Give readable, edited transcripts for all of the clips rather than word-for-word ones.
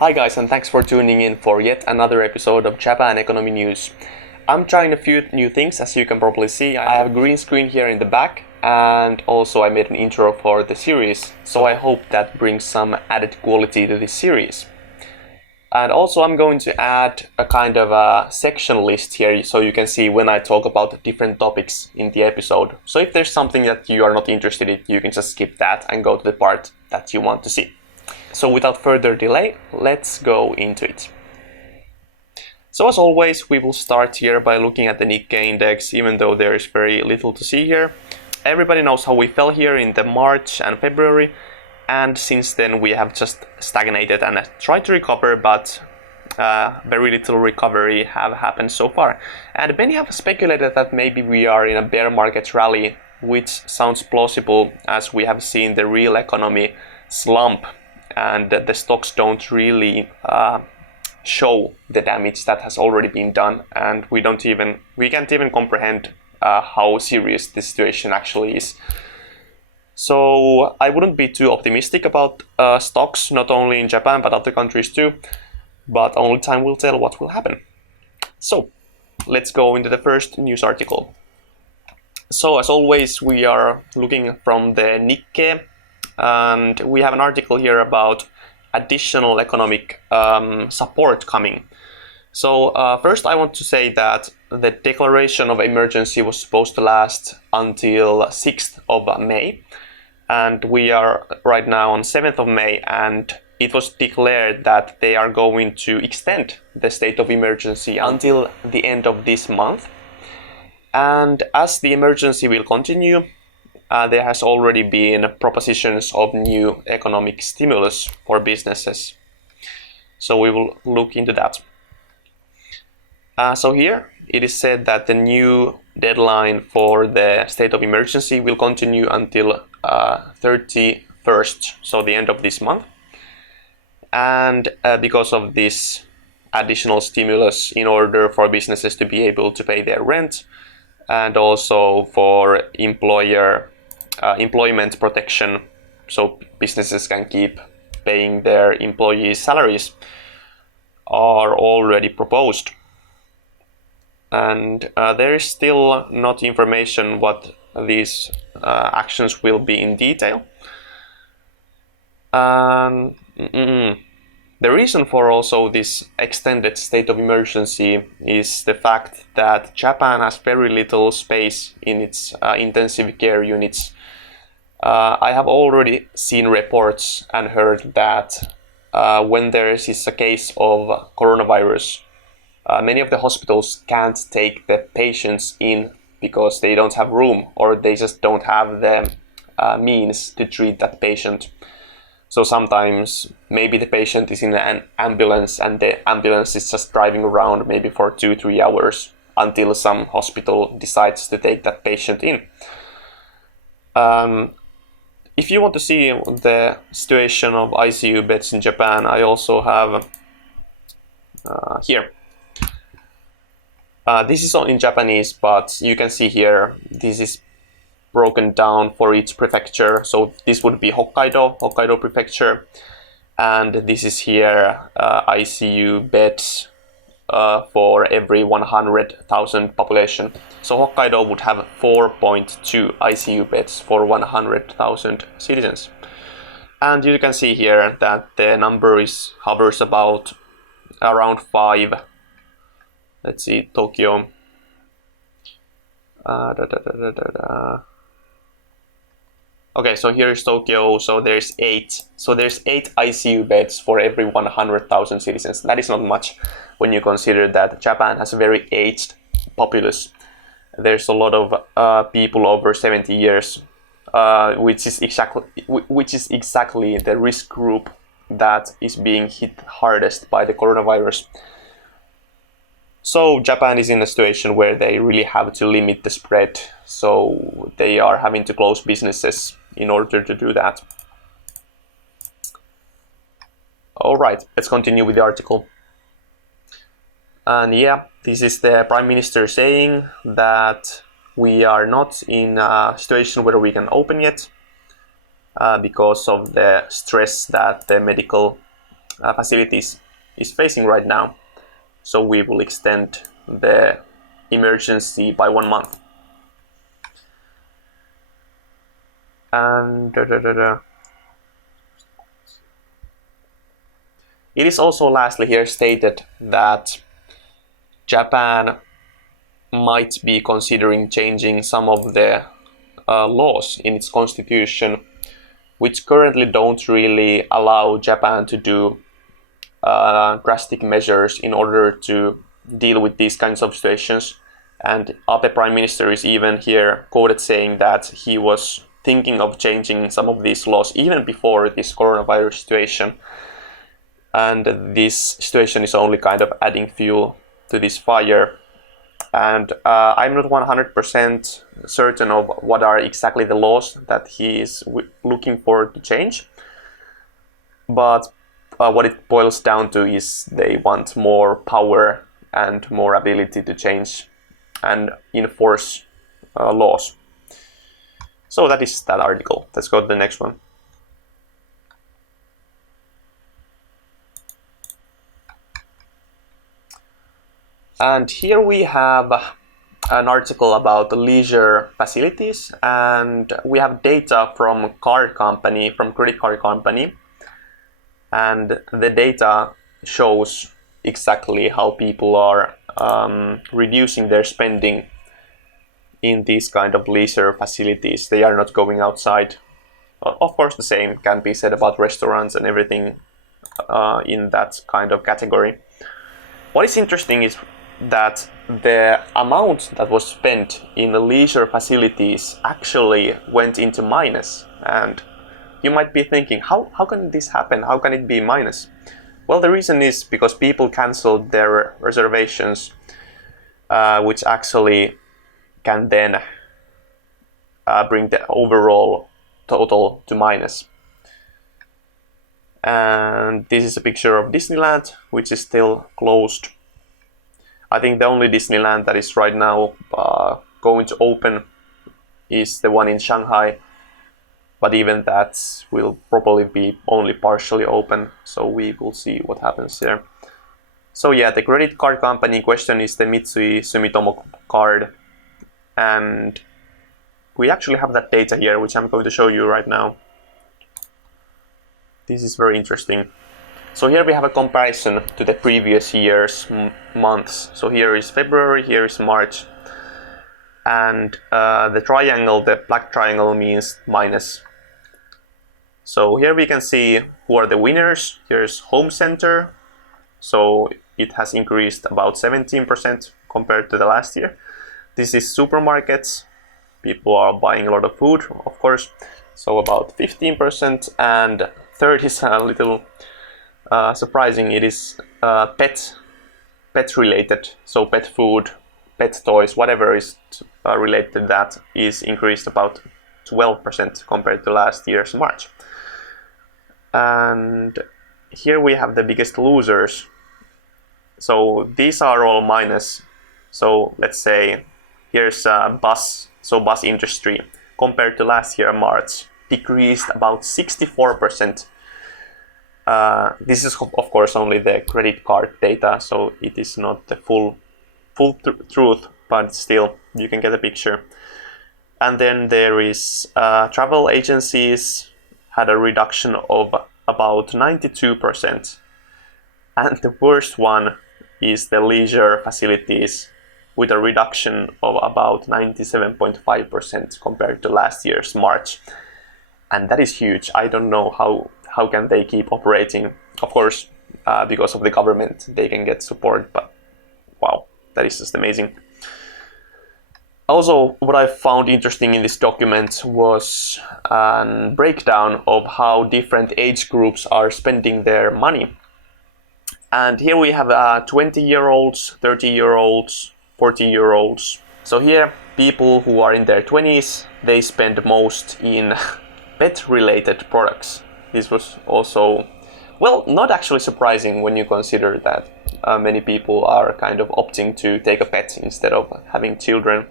Hi guys, and thanks for tuning in for yet another episode of Japan Economy News. I'm trying a few new things, as you can probably see. I have a green screen here in the back, and also I made an intro for the series, so I hope that brings some added quality to this series. And also I'm going to add a kind of a section list here, so you can see when I talk about different topics in the episode. So if there's something that you are not interested in, you can just skip that and go to the part that you want to see. So without further delay, let's go into it. So as always, we will start here by looking at the Nikkei index, even though there is very little to see here. Everybody knows how we fell here in the March and February, and since then we have just stagnated and tried to recover, but very little recovery have happened so far. And many have speculated that maybe we are in a bear market rally, which sounds plausible as we have seen the real economy slump and the stocks don't really show the damage that has already been done, and we can't even comprehend how serious the situation actually is. So I wouldn't be too optimistic about stocks, not only in Japan but other countries too, but only time will tell what will happen. So let's go into the first news article. So as always, we are looking from the Nikkei, and we have an article here about additional economic support coming. So first I want to say that the declaration of emergency was supposed to last until 6th of May, and we are right now on 7th of May, and it was declared that they are going to extend the state of emergency until the end of this month. And as the emergency will continue, there has already been propositions of new economic stimulus for businesses. So we will look into that. So here it is said that the new deadline for the state of emergency will continue until 31st, so the end of this month. And because of this additional stimulus, in order for businesses to be able to pay their rent, and also for employment protection, so businesses can keep paying their employees' salaries, are already proposed. And there is still not information what these actions will be in detail. The reason for also this extended state of emergency is the fact that Japan has very little space in its intensive care units. I have already seen reports and heard that when there is a case of coronavirus, many of the hospitals can't take the patients in because they don't have room, or they just don't have the means to treat that patient. So sometimes maybe the patient is in an ambulance and the ambulance is just driving around maybe for 2-3 hours until some hospital decides to take that patient in. If you want to see the situation of ICU beds in Japan, I also have here. This is all in Japanese, but you can see here this is broken down for each prefecture. So this would be Hokkaido prefecture, and this is here ICU beds for every 100,000 population. So Hokkaido would have 4.2 ICU beds for 100,000 citizens. And you can see here that the number hovers about around 5. Let's see, Tokyo. Okay, so here is Tokyo, so there's 8. So there's 8 ICU beds for every 100,000 citizens. That is not much when you consider that Japan has a very aged populace. There's a lot of people over 70 years, which is exactly the risk group that is being hit hardest by the coronavirus. So Japan is in a situation where they really have to limit the spread, so they are having to close businesses in order to do that. Alright, let's continue with the article. And yeah, this is the Prime Minister saying that we are not in a situation where we can open yet because of the stress that the medical facilities is facing right now. So we will extend the emergency by 1 month. And it is also lastly here stated that Japan might be considering changing some of the laws in its constitution, which currently don't really allow Japan to do drastic measures in order to deal with these kinds of situations. And Abe Prime Minister is even here quoted saying that he was thinking of changing some of these laws even before this coronavirus situation. And this situation is only kind of adding fuel to this fire. And I'm not 100% certain of what are exactly the laws that he is looking for to change. But what it boils down to is they want more power and more ability to change and enforce laws. So that is that article. Let's go to the next one. And here we have an article about leisure facilities, and we have data from credit card company, and the data shows exactly how people are reducing their spending in these kind of leisure facilities. They are not going outside. Of course, the same can be said about restaurants and everything in that kind of category. What is interesting is that the amount that was spent in the leisure facilities actually went into minus. And you might be thinking, how can this happen? How can it be minus? Well, the reason is because people canceled their reservations, which actually can then bring the overall total to minus. And this is a picture of Disneyland, which is still closed. I think the only Disneyland that is right now going to open is the one in Shanghai, but even that will probably be only partially open, so we will see what happens there. So yeah, the credit card company in question is the Mitsui Sumitomo card, and we actually have that data here, which I'm going to show you right now. This is very interesting. So here we have a comparison to the previous year's months. So here is February, here is March. And the black triangle means minus. So here we can see who are the winners. Here's home center. So it has increased about 17% compared to the last year. This is supermarkets. People are buying a lot of food, of course. So about 15%, and third is a little surprising. It is pet related, so pet food, pet toys, whatever is related to that is increased about 12% compared to last year's March. And here we have the biggest losers. So these are all minus. So let's say here's bus industry compared to last year March decreased about 64%. This is of course only the credit card data, so it is not the full truth, but still you can get a picture. And then there is travel agencies had a reduction of about 92%, and the worst one is the leisure facilities with a reduction of about 97.5% compared to last year's March. And that is huge. I don't know how can they keep operating. Of course, because of the government, they can get support, but wow, that is just amazing. Also, what I found interesting in this document was a breakdown of how different age groups are spending their money. And here we have 20-year-olds, 30-year-olds, 40-year-olds. So here, people who are in their 20s, they spend most in pet-related products. This was also, well, not actually surprising when you consider that many people are kind of opting to take a pet instead of having children.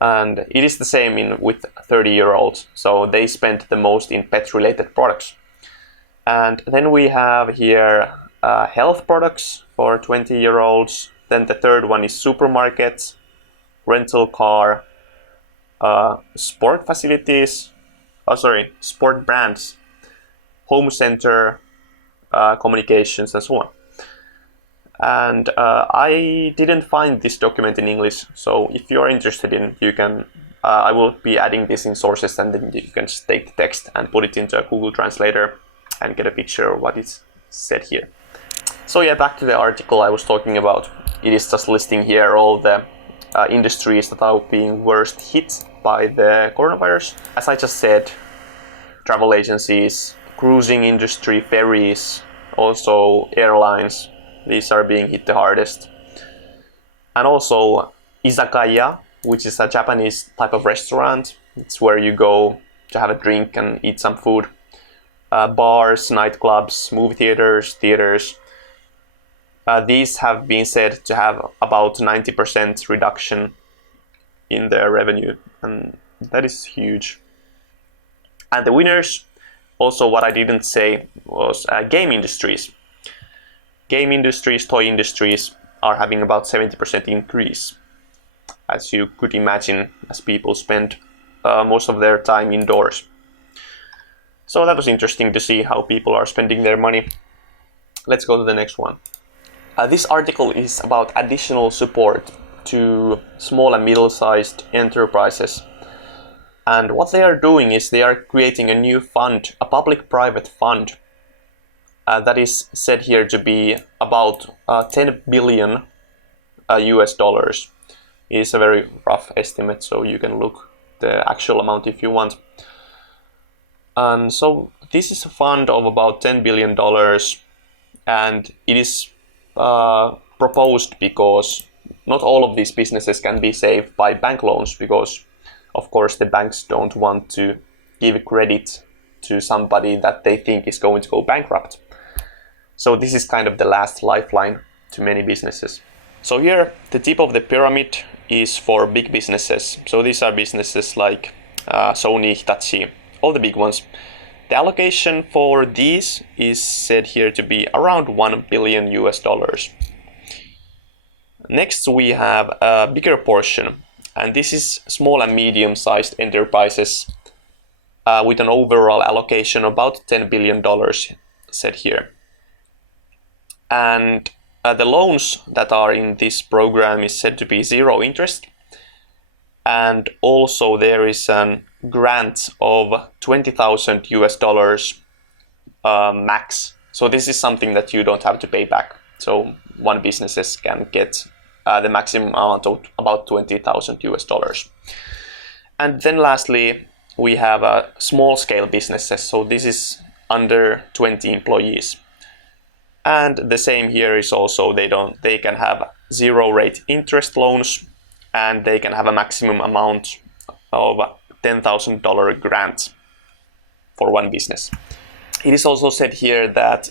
And it is the same with 30-year-olds. So they spend the most in pet-related products. And then we have here health products for 20-year-olds. Then the third one is supermarkets, rental car, sport facilities, sport brands, home center, communications, and so on. And I didn't find this document in English, so if you are interested in, you can. I will be adding this in sources, and then you can just take the text and put it into a Google Translator and get a picture of what is said here. So yeah, back to the article I was talking about. It is just listing here all the industries that are being worst hit by the coronavirus. As I just said, travel agencies, cruising industry, ferries, also airlines. These are being hit the hardest. And also izakaya, which is a Japanese type of restaurant. It's where you go to have a drink and eat some food. Bars, nightclubs, movie theaters. These have been said to have about 90% reduction in their revenue, and that is huge. And the winners, also what I didn't say, was game industries. Game industries, toy industries are having about 70% increase, as you could imagine, as people spend most of their time indoors. So that was interesting to see how people are spending their money. Let's go to the next one. This article is about additional support to small and middle-sized enterprises. And what they are doing is they are creating a new fund, a public-private fund, that is said here to be about 10 billion US dollars. It is a very rough estimate, so you can look the actual amount if you want. And so this is a fund of about $10 billion, and it is proposed because not all of these businesses can be saved by bank loans, because of course the banks don't want to give credit to somebody that they think is going to go bankrupt. So this is kind of the last lifeline to many businesses. So here the tip of the pyramid is for big businesses. So these are businesses like Sony, Hitachi, all the big ones. The allocation for these is said here to be around 1 billion US dollars. Next we have a bigger portion, and this is small and medium-sized enterprises with an overall allocation of about $10 billion said here. And the loans that are in this program is said to be zero interest. And also there is a grant of 20,000 US dollars max. So this is something that you don't have to pay back. So one businesses can get the maximum amount of about 20,000 US dollars. And then lastly, we have small scale businesses. So this is under 20 employees. And the same here is also they can have zero rate interest loans, and they can have a maximum amount of $10,000 grant for one business. It is also said here that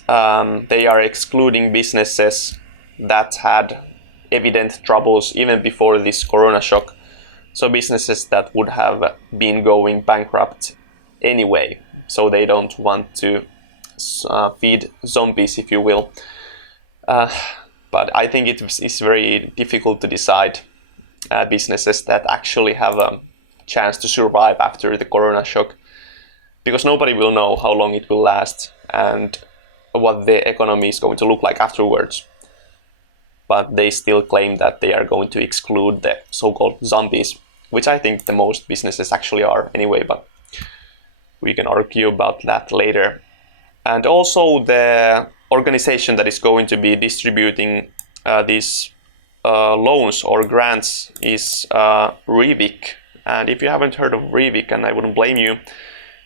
they are excluding businesses that had evident troubles even before this corona shock. So businesses that would have been going bankrupt anyway. So they don't want to feed zombies, if you will. But I think it is very difficult to decide businesses that actually have a chance to survive after the corona shock, because nobody will know how long it will last and what the economy is going to look like afterwards. But they still claim that they are going to exclude the so-called zombies, which I think the most businesses actually are anyway, but we can argue about that later. And also the organization that is going to be distributing these loans or grants is REVIC. And if you haven't heard of REVIC, and I wouldn't blame you,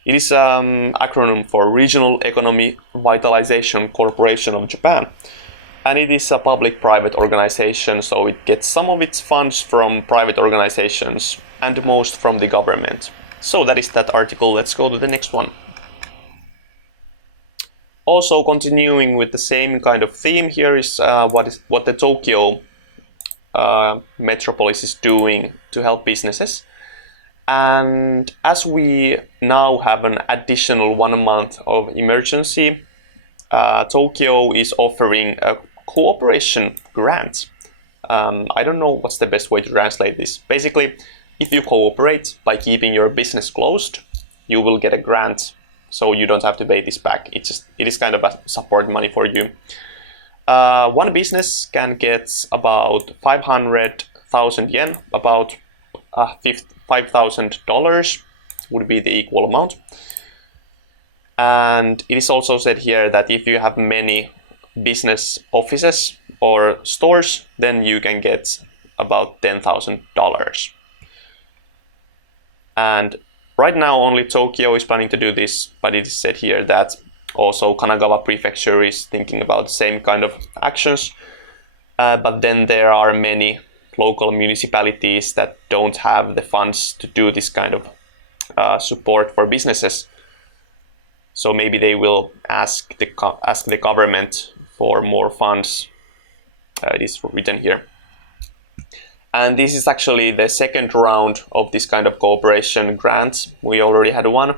it is an acronym for Regional Economy Vitalization Corporation of Japan. And it is a public-private organization, so it gets some of its funds from private organizations and most from the government. So that is that article. Let's go to the next one. Also continuing with the same kind of theme, here is what the Tokyo metropolis is doing to help businesses. And as we now have an additional 1 month of emergency, Tokyo is offering a cooperation grant. I don't know what's the best way to translate this. Basically, if you cooperate by keeping your business closed, you will get a grant, so you don't have to pay this back. It is kind of a support money for you. One business can get about 500,000 yen, about $5,000 would be the equal amount. And it is also said here that if you have many business offices or stores, then you can get about $10,000. And right now only Tokyo is planning to do this, but it is said here that also Kanagawa Prefecture is thinking about the same kind of actions. But then there are many local municipalities that don't have the funds to do this kind of support for businesses. So maybe they will ask the government for more funds. It is written here. And this is actually the second round of this kind of cooperation grants. We already had one.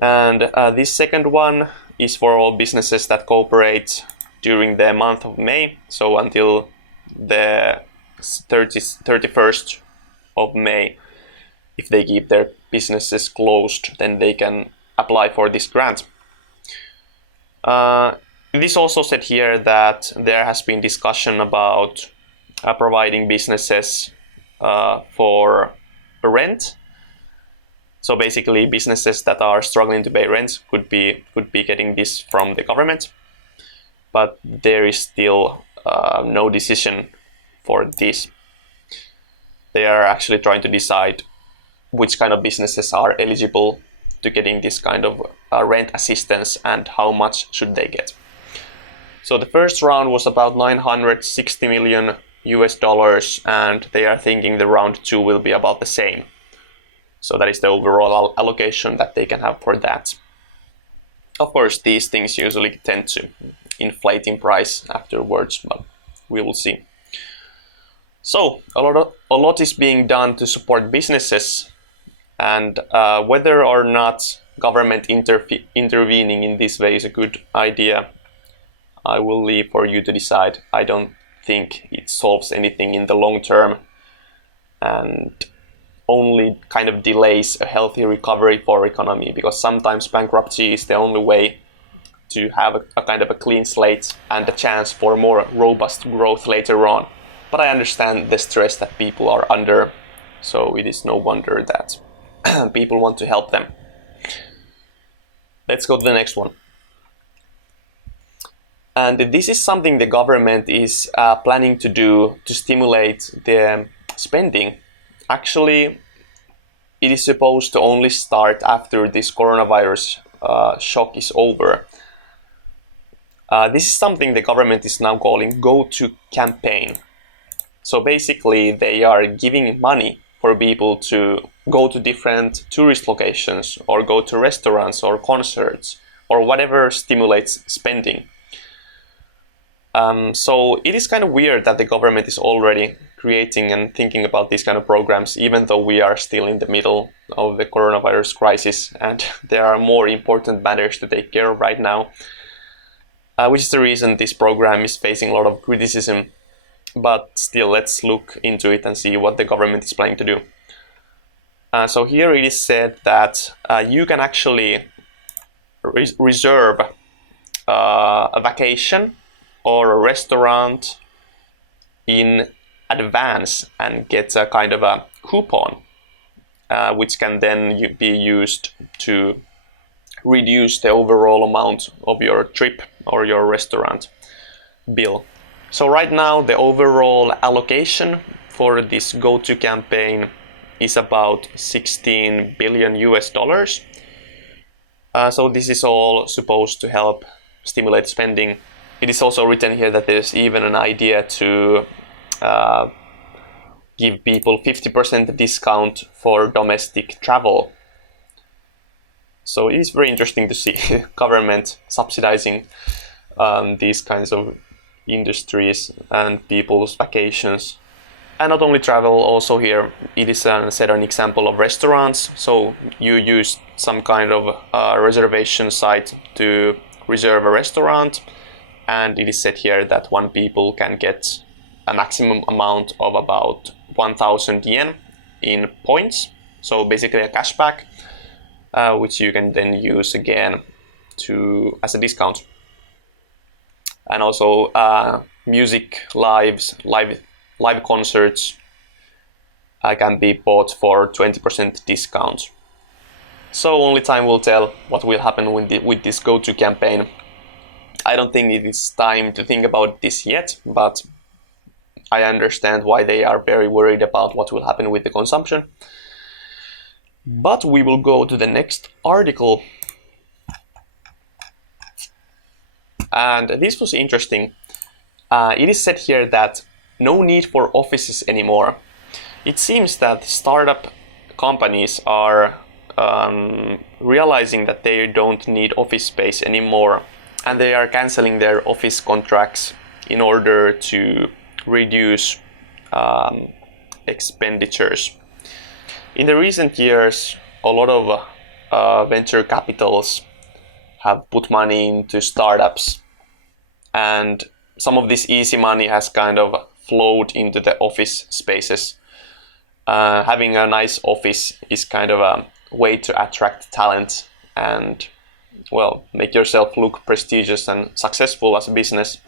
And this second one is for all businesses that cooperate during the month of May. So until the 31st of May, if they keep their businesses closed, then they can apply for this grant. It is also said here that there has been discussion about providing businesses for rent. So basically, businesses that are struggling to pay rent could be getting this from the government, but there is still no decision for this. They are actually trying to decide which kind of businesses are eligible to getting this kind of rent assistance and how much should they get. So the first round was about $960 million US, and they are thinking the round 2 will be about the same. So that is the overall allocation that they can have for that. Of course, these things usually tend to inflate in price afterwards, but we will see. So a lot is being done to support businesses, and whether or not government intervening in this way is a good idea, I will leave for you to decide. I don't think it solves anything in the long term, and only kind of delays a healthy recovery for economy, because sometimes bankruptcy is the only way to have a kind of a clean slate and a chance for more robust growth later on. But I understand the stress that people are under, so it is no wonder that people want to help them. Let's go to the next one. And this is something the government is planning to do to stimulate the spending. Actually, it is supposed to only start after this coronavirus shock is over. This is something the government is now calling go-to campaign. So basically, they are giving money for people to go to different tourist locations or go to restaurants or concerts or whatever stimulates spending. So it is kind of weird that the government is already creating and thinking about these kind of programs, even though we are still in the middle of the coronavirus crisis and there are more important matters to take care of right now, which is the reason this program is facing a lot of criticism. But still, let's look into it and see what the government is planning to do. So here it is said that you can actually reserve a vacation or a restaurant in advance and get a kind of a coupon, which can then be used to reduce the overall amount of your trip or your restaurant bill. So right now the overall allocation for this go-to campaign is about $16 billion. So this is all supposed to help stimulate spending. It is also written here that there's even an idea to give people 50% discount for domestic travel. So it is very interesting to see government subsidizing these kinds of industries and people's vacations. And not only travel, also here it is said an example of restaurants. So you use some kind of reservation site to reserve a restaurant, and it is said here that one people can get a maximum amount of about 1,000 yen in points, so basically a cashback, which you can then use again as a discount. And also music live concerts can be bought for 20% discount. So only time will tell what will happen with this go-to campaign. I don't think it is time to think about this yet, but I understand why they are very worried about what will happen with the consumption. But we will go to the next article. And this was interesting. It is said here that no need for offices anymore. It seems that startup companies are realizing that they don't need office space anymore, and they are canceling their office contracts in order to reduce expenditures. In the recent years, a lot of venture capitals have put money into startups, and some of this easy money has kind of flowed into the office spaces. Having a nice office is kind of a way to attract talent and, well, make yourself look prestigious and successful as a business.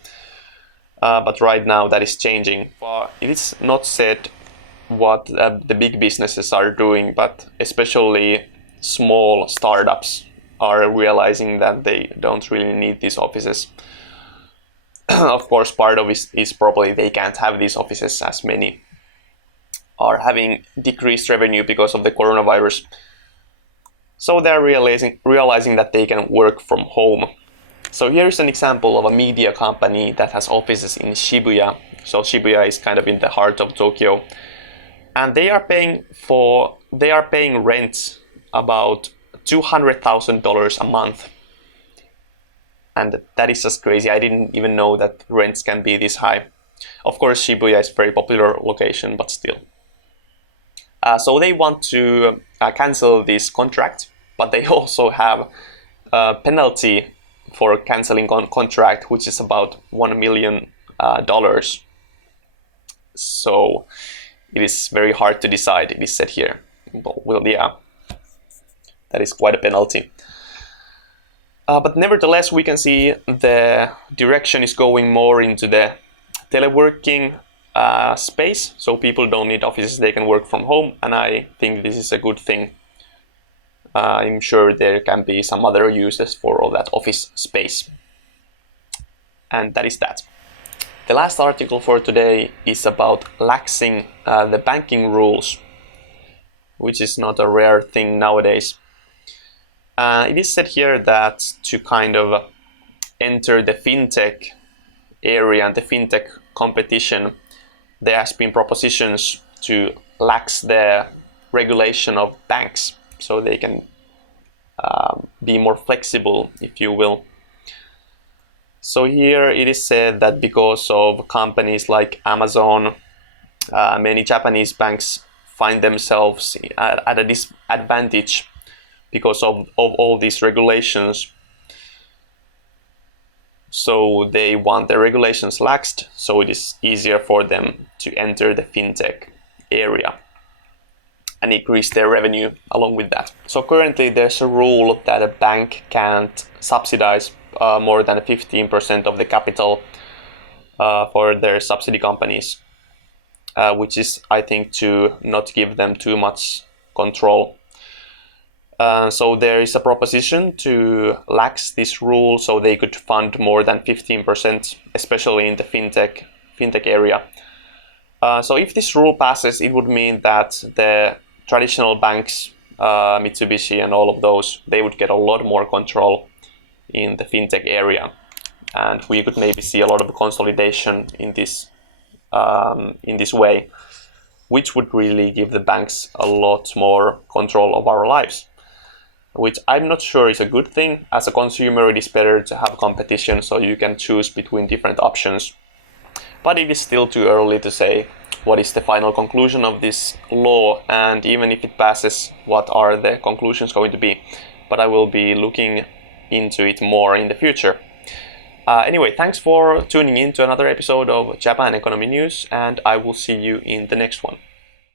But right now that is changing. It is not said what the big businesses are doing, but especially small startups are realizing that they don't really need these offices. Of course, part of it is probably they can't have these offices, as many are having decreased revenue because of the coronavirus. So they're realizing that they can work from home. So here is an example of a media company that has offices in Shibuya. So Shibuya is kind of in the heart of Tokyo, and they are paying rent about $200,000 a month. And that is just crazy. I didn't even know that rents can be this high. Of course, Shibuya is a very popular location, but still. So they want to cancel this contract, but they also have a penalty for canceling contract, which is about $1 million. So it is very hard to decide, it is said here. Well, yeah, that is quite a penalty. But nevertheless, we can see the direction is going more into the teleworking space. So people don't need offices, they can work from home, and I think this is a good thing. I'm sure there can be some other uses for all that office space. And that is that. The last article for today is about laxing the banking rules, which is not a rare thing nowadays. It is said here that to kind of enter the fintech area and the fintech competition, there has been propositions to lax the regulation of banks so they can be more flexible, if you will. So here it is said that because of companies like Amazon, many Japanese banks find themselves at a disadvantage because of all these regulations. So they want the regulations laxed, so it is easier for them to enter the fintech area and increase their revenue along with that. So currently there's a rule that a bank can't subsidize more than 15% of the capital for their subsidy companies, which is, I think, to not give them too much control. So there is a proposition to lax this rule so they could fund more than 15%, especially in the fintech area. So if this rule passes, it would mean that the traditional banks, Mitsubishi and all of those, they would get a lot more control in the fintech area, and we could maybe see a lot of consolidation in this way, which would really give the banks a lot more control of our lives, which I'm not sure is a good thing. As a consumer, it is better to have competition so you can choose between different options. But it is still too early to say what is the final conclusion of this law, and even if it passes, what are the conclusions going to be. But I will be looking into it more in the future. Anyway, thanks for tuning in to another episode of Japan Economy News, and I will see you in the next one.